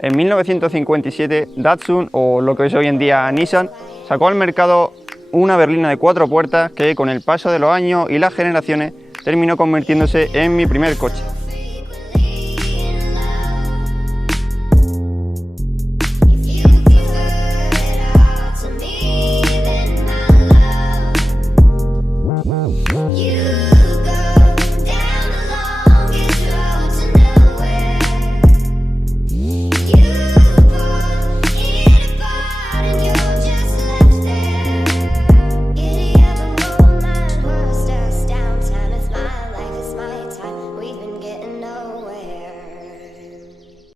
En 1957, Datsun, o lo que es hoy en día Nissan, sacó al mercado una berlina de 4 puertas que, con el paso de los años y las generaciones, terminó convirtiéndose en mi primer coche.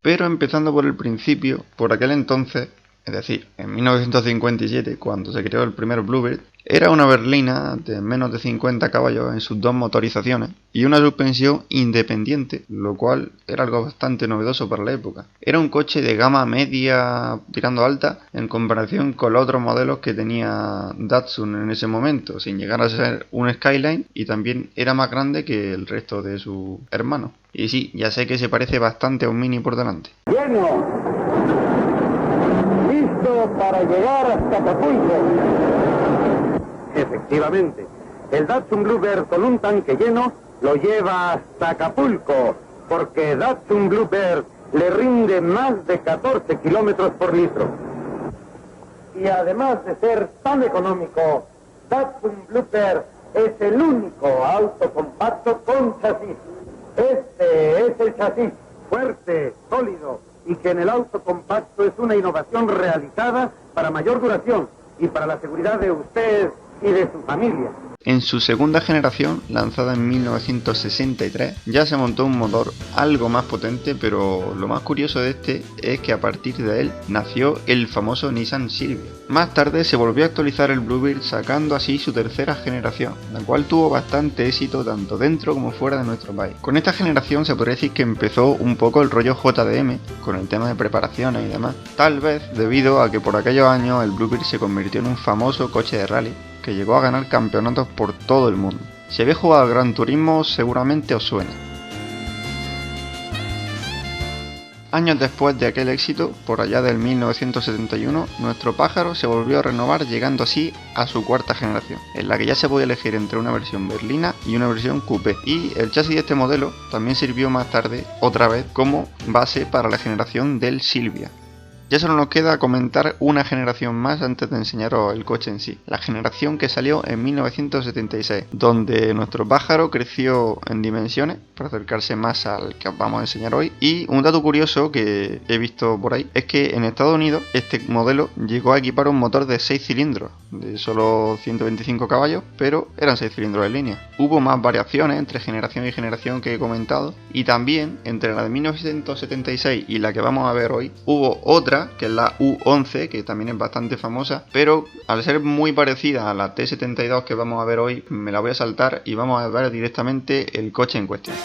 Pero empezando por el principio, por aquel entonces, es decir, en 1957, cuando se creó el primer Bluebird, era una berlina de menos de 50 caballos en sus dos motorizaciones y una suspensión independiente, lo cual era algo bastante novedoso para la época. Era un coche de gama media tirando alta en comparación con los otros modelos que tenía Datsun en ese momento, sin llegar a ser un Skyline, y también era más grande que el resto de sus hermanos. Y sí, ya sé que se parece bastante a un Mini por delante. Lleno, listo para llegar hasta Acapulco. Efectivamente, el Datsun Bluebird con un tanque lleno lo lleva hasta Acapulco, porque Datsun Bluebird le rinde más de 14 kilómetros por litro. Y además de ser tan económico, Datsun Bluebird es el único auto compacto con chasis. Este es el chasis, fuerte, sólido, y que en el auto compacto es una innovación realizada para mayor duración y para la seguridad de usted y de su familia. En su segunda generación, lanzada en 1963, ya se montó un motor algo más potente, pero lo más curioso de este es que a partir de él nació el famoso Nissan Silvia. Más tarde se volvió a actualizar el Bluebird, sacando así su tercera generación, la cual tuvo bastante éxito tanto dentro como fuera de nuestro país. Con esta generación se podría decir que empezó un poco el rollo JDM, con el tema de preparaciones y demás, tal vez debido a que por aquellos años el Bluebird se convirtió en un famoso coche de rally, que llegó a ganar campeonatos por todo el mundo. Si habéis jugado al Gran Turismo, seguramente os suena. Años después de aquel éxito, por allá del 1971, nuestro pájaro se volvió a renovar, llegando así a su cuarta generación, en la que ya se podía elegir entre una versión berlina y una versión coupé, y el chasis de este modelo también sirvió más tarde, otra vez, como base para la generación del Silvia. Ya solo nos queda comentar una generación más antes de enseñaros el coche en sí, la generación que salió en 1976, donde nuestro pájaro creció en dimensiones para acercarse más al que os vamos a enseñar hoy. Y un dato curioso que he visto por ahí es que en Estados Unidos este modelo llegó a equipar un motor de 6 cilindros, de solo 125 caballos, pero eran 6 cilindros en línea. Hubo más variaciones entre generación y generación que he comentado, y también entre la de 1976 y la que vamos a ver hoy hubo otra, que es la U11, que también es bastante famosa, pero al ser muy parecida a la T72 que vamos a ver hoy, me la voy a saltar y vamos a ver directamente el coche en cuestión.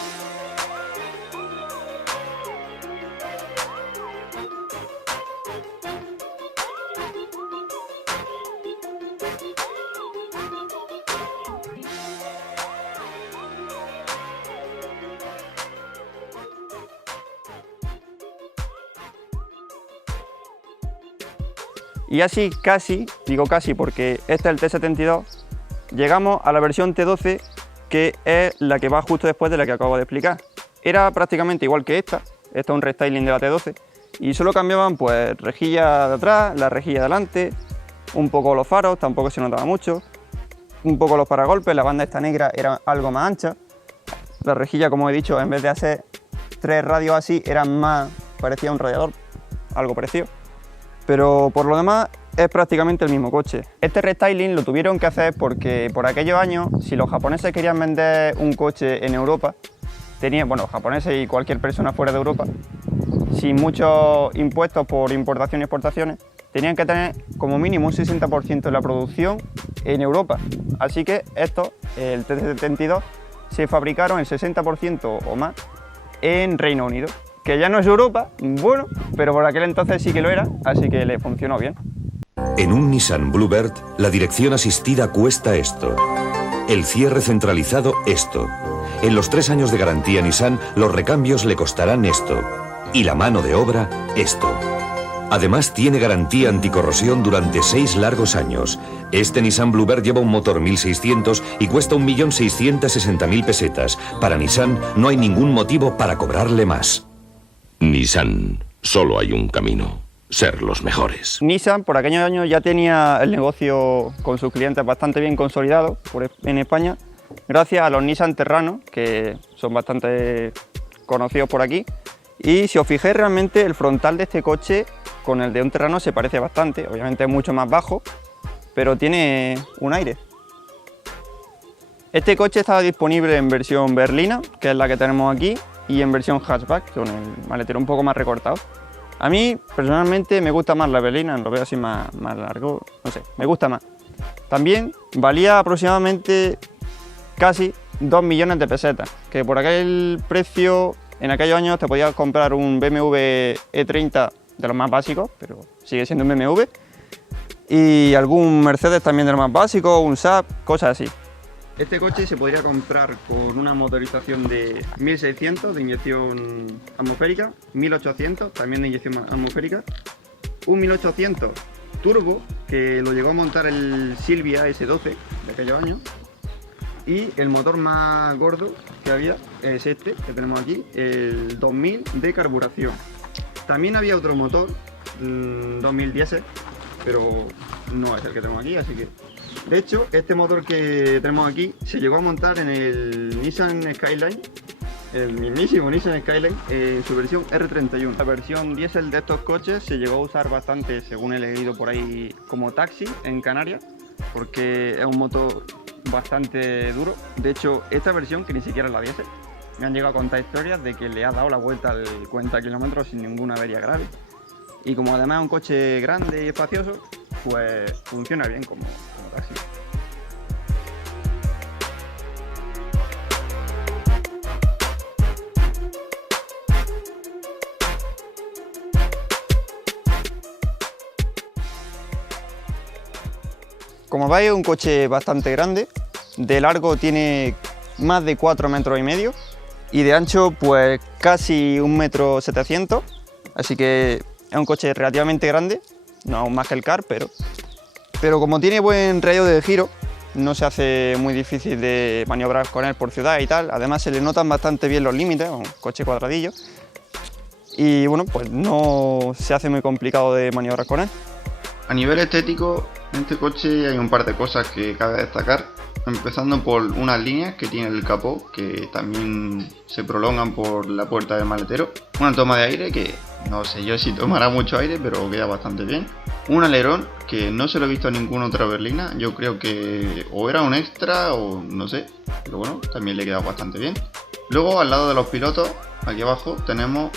Y así casi, digo casi porque este es el T72, llegamos a la versión T12, que es la que va justo después de la que acabo de explicar. Era prácticamente igual que esta es un restyling de la T12, y solo cambiaban pues rejilla de atrás, la rejilla de delante, un poco los faros, tampoco se notaba mucho, un poco los paragolpes, la banda esta negra era algo más ancha, la rejilla, como he dicho, en vez de hacer 3 radios así, eran más, parecía un radiador, algo parecido. Pero por lo demás es prácticamente el mismo coche. Este restyling lo tuvieron que hacer porque por aquellos años, si los japoneses querían vender un coche en Europa, bueno, japoneses y cualquier persona fuera de Europa, sin muchos impuestos por importaciones y exportaciones, tenían que tener como mínimo un 60% de la producción en Europa. Así que estos, el TC72, se fabricaron el 60% o más en Reino Unido, que ya no es Europa, bueno, pero por aquel entonces sí que lo era, así que le funcionó bien. En un Nissan Bluebird, la dirección asistida cuesta esto. El cierre centralizado, esto. En los 3 años de garantía Nissan, los recambios le costarán esto. Y la mano de obra, esto. Además, tiene garantía anticorrosión durante 6 largos años. Este Nissan Bluebird lleva un motor 1600 y cuesta 1.660.000 pesetas. Para Nissan, no hay ningún motivo para cobrarle más. Nissan, solo hay un camino: ser los mejores. Nissan por aquellos años ya tenía el negocio con sus clientes bastante bien consolidado en España, gracias a los Nissan Terrano, que son bastante conocidos por aquí. Y si os fijáis, realmente el frontal de este coche con el de un Terrano se parece bastante. Obviamente es mucho más bajo, pero tiene un aire. Este coche estaba disponible en versión berlina, que es la que tenemos aquí, y en versión hatchback, con el maletero un poco más recortado. A mí, personalmente, me gusta más la berlina, lo veo así más largo, no sé, me gusta más. También valía aproximadamente casi 2 millones de pesetas, que por aquel precio, en aquellos años te podías comprar un BMW E30 de los más básicos, pero sigue siendo un BMW, y algún Mercedes también de los más básicos, un Saab, cosas así. Este coche se podría comprar con una motorización de 1600 de inyección atmosférica, 1800 también de inyección atmosférica, un 1800 turbo que lo llegó a montar el Silvia S12 de aquellos años, y el motor más gordo que había es este que tenemos aquí, el 2000 de carburación. También había otro motor, 2000 diésel, pero no es el que tenemos aquí, así que... De hecho, este motor que tenemos aquí se llegó a montar en el Nissan Skyline, el mismísimo Nissan Skyline, en su versión R31. La versión diésel de estos coches se llegó a usar bastante, según he leído por ahí, como taxi en Canarias, porque es un motor bastante duro. De hecho, esta versión, que ni siquiera es la diésel, me han llegado a contar historias de que le ha dado la vuelta al 40 kilómetros sin ninguna avería grave. Y como además es un coche grande y espacioso, pues funciona bien como taxi. Como veis, es un coche bastante grande. De largo tiene más de 4,5 metros y de ancho pues casi 1,7 m. Así que es un coche relativamente grande, no aún más que el Car, pero como tiene buen radio de giro, no se hace muy difícil de maniobrar con él por ciudad y tal. Además se le notan bastante bien los límites, un coche cuadradillo, y bueno, pues no se hace muy complicado de maniobrar con él. A nivel estético, en este coche hay un par de cosas que cabe destacar, empezando por unas líneas que tiene el capó, que también se prolongan por la puerta del maletero, una toma de aire que no sé yo si tomará mucho aire, pero queda bastante bien, un alerón que no se lo he visto a ninguna otra berlina, yo creo que o era un extra o no sé, pero bueno, también le queda bastante bien. Luego, al lado de los pilotos, aquí abajo tenemos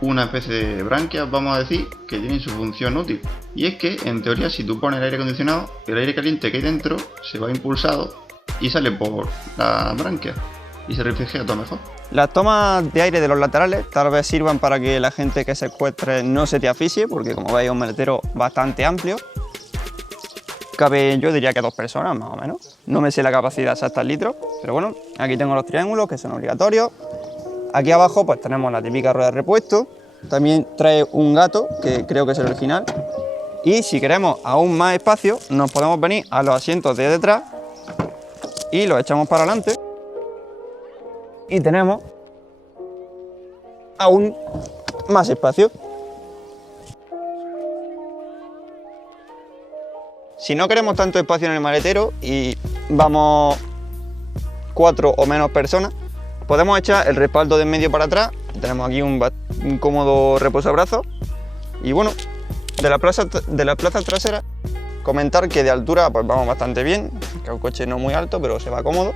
una especie de branquias, vamos a decir, que tienen su función útil. Y es que, en teoría, si tú pones el aire acondicionado, el aire caliente que hay dentro se va impulsado y sale por la branquia y se refrigera todo mejor. Las tomas de aire de los laterales tal vez sirvan para que la gente que se encuentre no se te asfixie, porque como veis es un maletero bastante amplio. Cabe, yo diría que 2 personas más o menos. No me sé la capacidad exacta en litros, pero bueno, aquí tengo los triángulos que son obligatorios. Aquí abajo pues tenemos la típica rueda de repuesto, también trae un gato, que creo que es el original, y si queremos aún más espacio nos podemos venir a los asientos de detrás y los echamos para adelante y tenemos aún más espacio. Si no queremos tanto espacio en el maletero y vamos 4 o menos personas, podemos echar el respaldo de en medio para atrás. Tenemos aquí un cómodo reposabrazos. Y bueno, de la plaza trasera, comentar que de altura pues vamos bastante bien, que es un coche no muy alto, pero se va cómodo.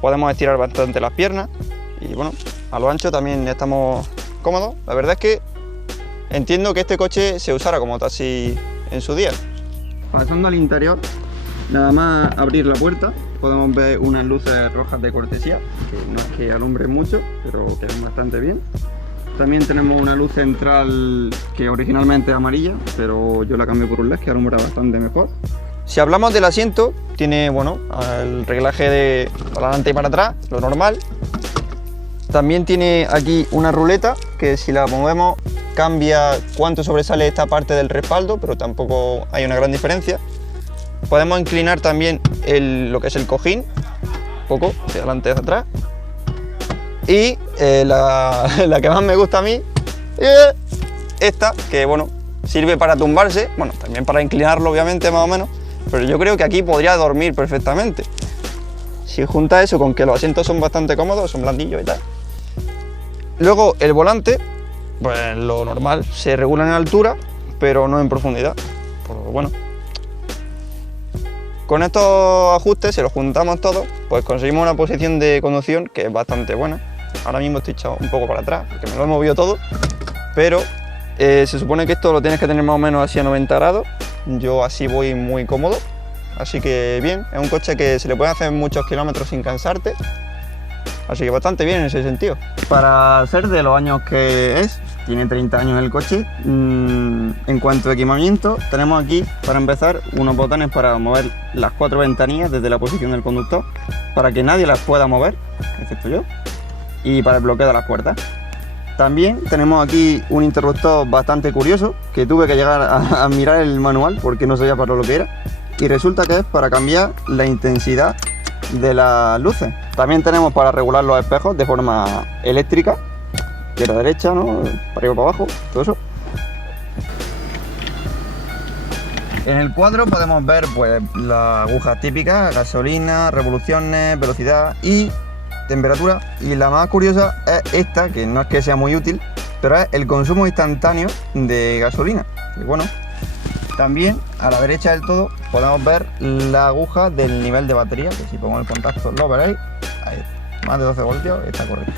Podemos estirar bastante las piernas y bueno, a lo ancho también estamos cómodos. La verdad es que entiendo que este coche se usara como taxi en su día. Pasando al interior, nada más abrir la puerta, podemos ver unas luces rojas de cortesía, que no es que alumbren mucho, pero que ven bastante bien. También tenemos una luz central que originalmente es amarilla, pero yo la cambié por un LED que alumbra bastante mejor. Si hablamos del asiento, tiene bueno, el reglaje de para adelante y para atrás, lo normal. También tiene aquí una ruleta que si la movemos cambia cuánto sobresale esta parte del respaldo, pero tampoco hay una gran diferencia. Podemos inclinar también lo que es el cojín, un poco, hacia adelante y hacia atrás. Y la que más me gusta a mí, esta, que bueno, sirve para tumbarse, bueno, también para inclinarlo obviamente más o menos, pero yo creo que aquí podría dormir perfectamente. Si junta eso con que los asientos son bastante cómodos, son blandillos y tal. Luego el volante, pues lo normal, se regula en altura, pero no en profundidad. Pues bueno. Con estos ajustes, si los juntamos todos, pues conseguimos una posición de conducción que es bastante buena. Ahora mismo estoy echado un poco para atrás, porque me lo he movido todo, pero se supone que esto lo tienes que tener más o menos así a 90 grados. Yo así voy muy cómodo, así que bien, es un coche que se le puede hacer muchos kilómetros sin cansarte, así que bastante bien en ese sentido. Para ser de los años que es, tiene 30 años el coche. En cuanto a equipamiento, tenemos aquí, para empezar, unos botones para mover las 4 ventanillas desde la posición del conductor, para que nadie las pueda mover, excepto yo, y para el bloqueo de las puertas. También tenemos aquí un interruptor bastante curioso, que tuve que llegar a mirar el manual porque no sabía para lo que era, y resulta que es para cambiar la intensidad de las luces. También tenemos para regular los espejos de forma eléctrica, izquierda, derecha, ¿no? Para arriba, para abajo, todo eso. En el cuadro podemos ver pues las agujas típicas, gasolina, revoluciones, velocidad y temperatura. Y la más curiosa es esta, que no es que sea muy útil, pero es el consumo instantáneo de gasolina. Y bueno, también a la derecha del todo podemos ver la aguja del nivel de batería, que si pongo el contacto lo veréis, ahí, más de 12 voltios, está correcto.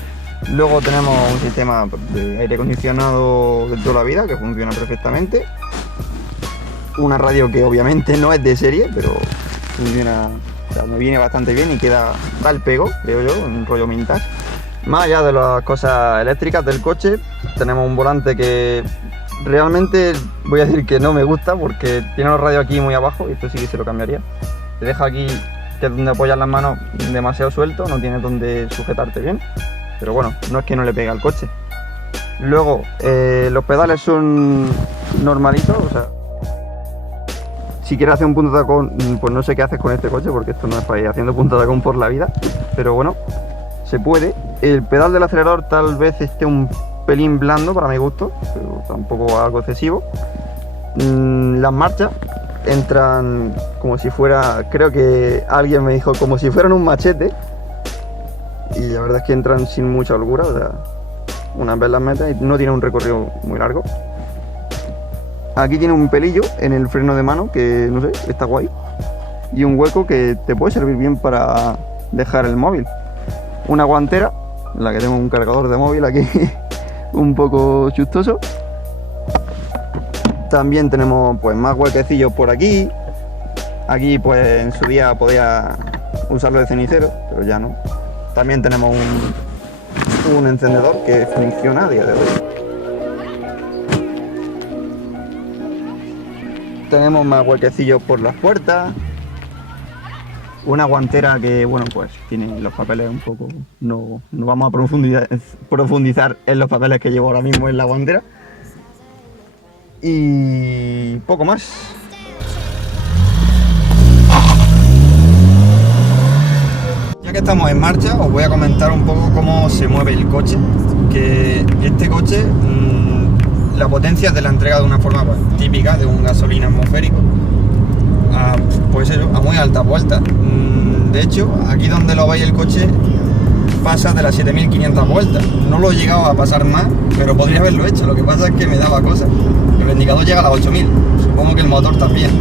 Luego tenemos un sistema de aire acondicionado de toda la vida que funciona perfectamente. Una radio que obviamente no es de serie, pero funciona, o sea, me viene bastante bien y queda tal pego, creo yo, un rollo vintage. Más allá de las cosas eléctricas del coche, tenemos un volante que realmente voy a decir que no me gusta porque tiene los radios aquí muy abajo y esto sí que se lo cambiaría. Te deja aquí, que es donde apoyas las manos, demasiado suelto, no tienes donde sujetarte bien. Pero bueno, no es que no le pegue al coche. Luego, los pedales son normalitos, o sea, si quieres hacer un punto de tacón, pues no sé qué haces con este coche, porque esto no es para ir haciendo punto de tacón por la vida, pero bueno, se puede. El pedal del acelerador tal vez esté un pelín blando para mi gusto, pero tampoco algo excesivo. Las marchas entran como si fuera, creo que alguien me dijo, como si fueran un machete. Y la verdad es que entran sin mucha holgura, o sea, una vez las metes y no tiene un recorrido muy largo. Aquí tiene un pelillo en el freno de mano que, no sé, está guay. Y un hueco que te puede servir bien para dejar el móvil. Una guantera, en la que tengo un cargador de móvil aquí, un poco chustoso. También tenemos pues más huequecillos por aquí. Aquí pues en su día podía usarlo de cenicero, pero ya no. También tenemos un encendedor que funciona a día de hoy. Tenemos más huequecillos por las puertas. Una guantera que, bueno, pues tiene los papeles un poco... No vamos a profundizar en los papeles que llevo ahora mismo en la guantera. Y poco más. Ya que estamos en marcha, os voy a comentar un poco cómo se mueve el coche. Que este coche, la potencia es de la entrega de una forma pues, típica de un gasolina atmosférico. Pues eso, a muy altas vueltas. De hecho, aquí donde lo veis el coche pasa de las 7500 vueltas. No lo he llegado a pasar más, pero podría haberlo hecho. Lo que pasa es que me daba cosas. El indicador llega a las 8000. Supongo que el motor también.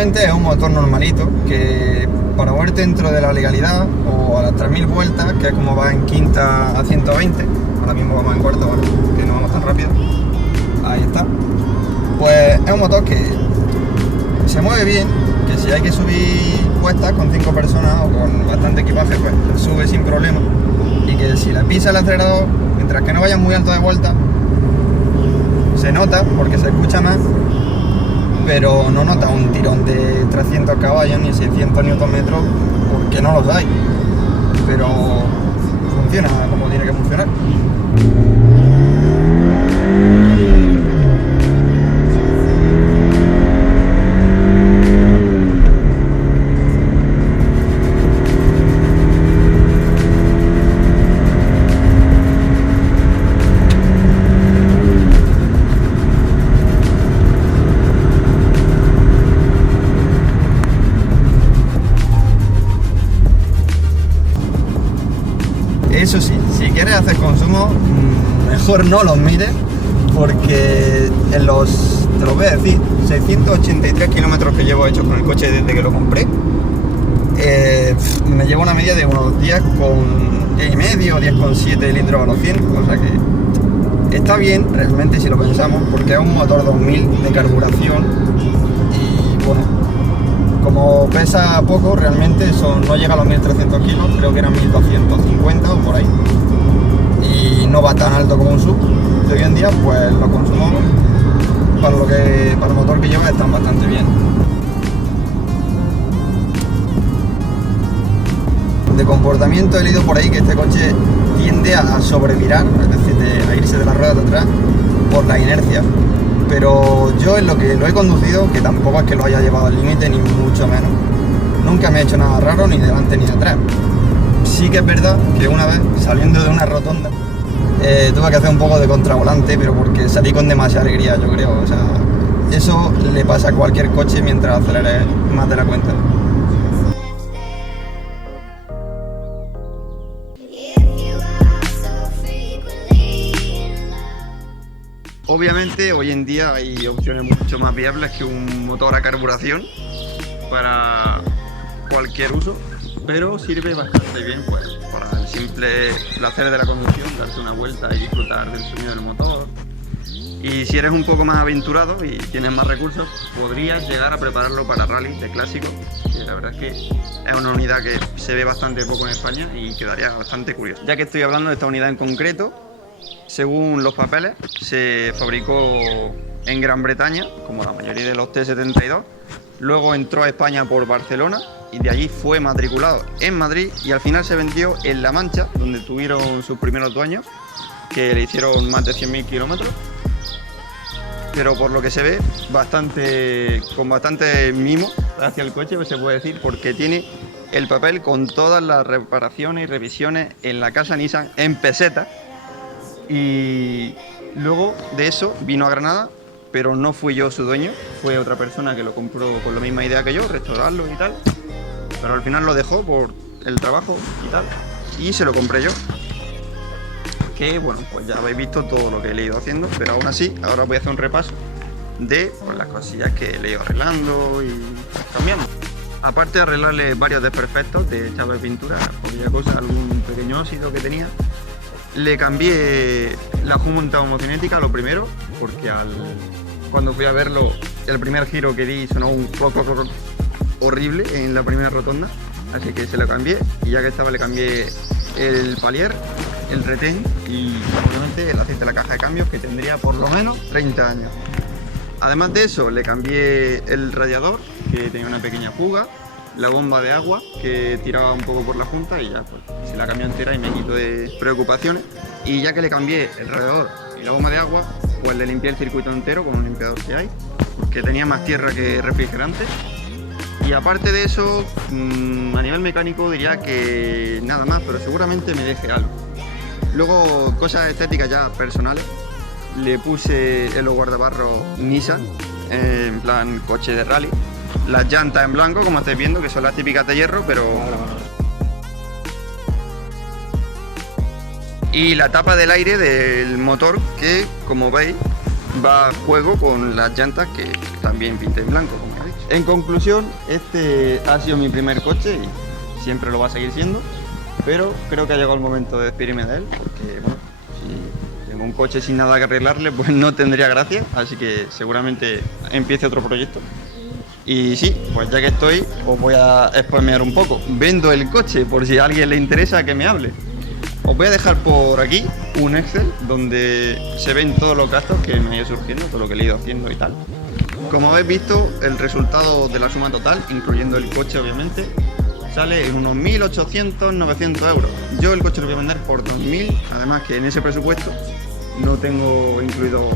realmente es un motor normalito que para moverte dentro de la legalidad o a las 3000 vueltas, que es como va en quinta a 120, ahora mismo vamos en cuarta, ¿vale? Que no vamos tan rápido, ahí está, pues es un motor que se mueve bien, que si hay que subir cuestas con 5 personas o con bastante equipaje, pues sube sin problema, y que si le pisa el acelerador, mientras que no vayan muy alto de vuelta, se nota porque se escucha más, pero no nota un tirón de 300 caballos ni 600 Nm porque no los hay, pero funciona como tiene que funcionar. Eso sí, si quieres hacer consumo, mejor no los mires, porque en los, te lo voy a decir, 683 kilómetros que llevo hechos con el coche desde que lo compré, me llevo una media de unos 10,5 o 10,7 litros a los 100, o sea que está bien realmente si lo pensamos, porque es un motor 2000 de carburación y bueno, como pesa poco, realmente eso no llega a los 1300 kilos, creo que eran 1250 o por ahí, y no va tan alto como un SUV de hoy en día, pues los consumos para el motor que lleva están bastante bien. De comportamiento he leído por ahí que este coche tiende a sobrevirar, es decir, a irse de la rueda de atrás por la inercia. Pero yo en lo que lo he conducido, que tampoco es que lo haya llevado al límite ni mucho menos, nunca me he hecho nada raro ni delante ni detrás. Sí que es verdad que una vez saliendo de una rotonda tuve que hacer un poco de contravolante, pero porque salí con demasiada alegría, yo creo. O sea, eso le pasa a cualquier coche mientras acelere más de la cuenta. Obviamente hoy en día hay opciones mucho más viables que un motor a carburación para cualquier uso, pero sirve bastante bien pues para el simple placer de la conducción, darse una vuelta y disfrutar del sonido del motor. Y si eres un poco más aventurado y tienes más recursos, podrías llegar a prepararlo para rally de clásico, que la verdad es que es una unidad que se ve bastante poco en España y quedaría bastante curioso. Ya que estoy hablando de esta unidad en concreto, según los papeles, se fabricó en Gran Bretaña, como la mayoría de los T72, luego entró a España por Barcelona y de allí fue matriculado en Madrid y al final se vendió en La Mancha, donde tuvieron sus primeros dueños, que le hicieron más de 100.000 kilómetros, pero por lo que se ve, con bastante mimo hacia el coche, se puede decir, porque tiene el papel con todas las reparaciones y revisiones en la casa Nissan en pesetas. Y luego de eso vino a Granada, pero no fui yo su dueño, fue otra persona que lo compró con la misma idea que yo, restaurarlo y tal, pero al final lo dejó por el trabajo y tal, y se lo compré yo. Que bueno, pues ya habéis visto todo lo que he ido haciendo, pero aún así, ahora voy a hacer un repaso de pues, las cosillas que le he ido arreglando y cambiando. Aparte de arreglarle varios desperfectos de echado de pintura, había cosas, algún pequeño óxido que tenía. Le cambié la junta homocinética lo primero, porque cuando fui a verlo, el primer giro que di sonó un poco horrible en la primera rotonda, así que se lo cambié y ya que estaba le cambié el palier, el retén y obviamente el aceite de la caja de cambios, que tendría por lo menos 30 años. Además de eso, le cambié el radiador, que tenía una pequeña fuga, la bomba de agua que tiraba un poco por la junta y ya pues se la cambió entera y me quito de preocupaciones. Y ya que le cambié el radiador y la bomba de agua, pues le limpié el circuito entero con un limpiador que hay, porque tenía más tierra que refrigerante. Y aparte de eso, a nivel mecánico diría que nada más, pero seguramente me deje algo. Luego, cosas estéticas ya personales, le puse en los guardabarros Nissan, en plan coche de rally. Las llantas en blanco, como estáis viendo, que son las típicas de hierro, pero... Y la tapa del aire del motor, que como veis, va a juego con las llantas que también pinté en blanco, como he dicho. En conclusión, este ha sido mi primer coche y siempre lo va a seguir siendo, pero creo que ha llegado el momento de despedirme de él, porque bueno, si tengo un coche sin nada que arreglarle, pues no tendría gracia, así que seguramente empiece otro proyecto. Y sí, pues ya que estoy, os voy a spamear un poco. Vendo el coche por si a alguien le interesa que me hable. Os voy a dejar por aquí un Excel donde se ven todos los gastos que me han ido surgiendo, todo lo que he ido haciendo y tal. Como habéis visto, el resultado de la suma total, incluyendo el coche obviamente, sale en unos 1.800, 900 euros. Yo el coche lo voy a vender por 2.000, además que en ese presupuesto no tengo incluido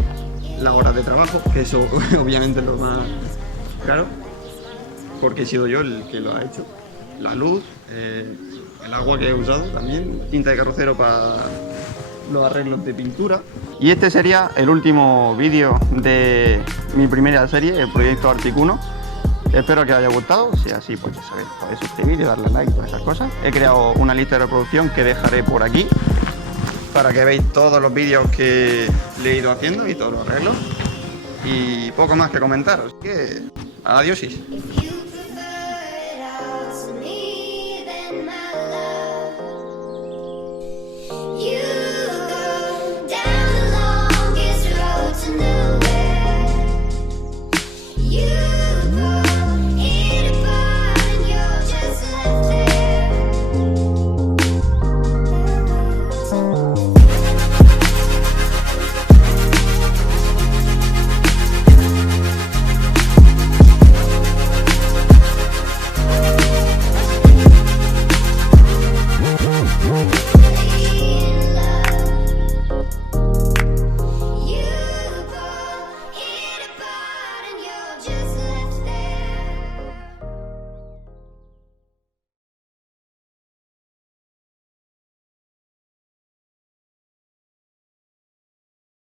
las horas de trabajo, que eso obviamente es lo más caro, porque he sido yo el que lo ha hecho. La luz, el agua que he usado también, tinta de carrocero para los arreglos de pintura. Y este sería el último vídeo de mi primera serie, el proyecto Arctic 1. Espero que os haya gustado, si así pues ya sabéis, podéis suscribir, darle like, todas esas cosas. He creado una lista de reproducción que dejaré por aquí para que veáis todos los vídeos que le he ido haciendo y todos los arreglos. Y poco más que comentaros, así que adiós.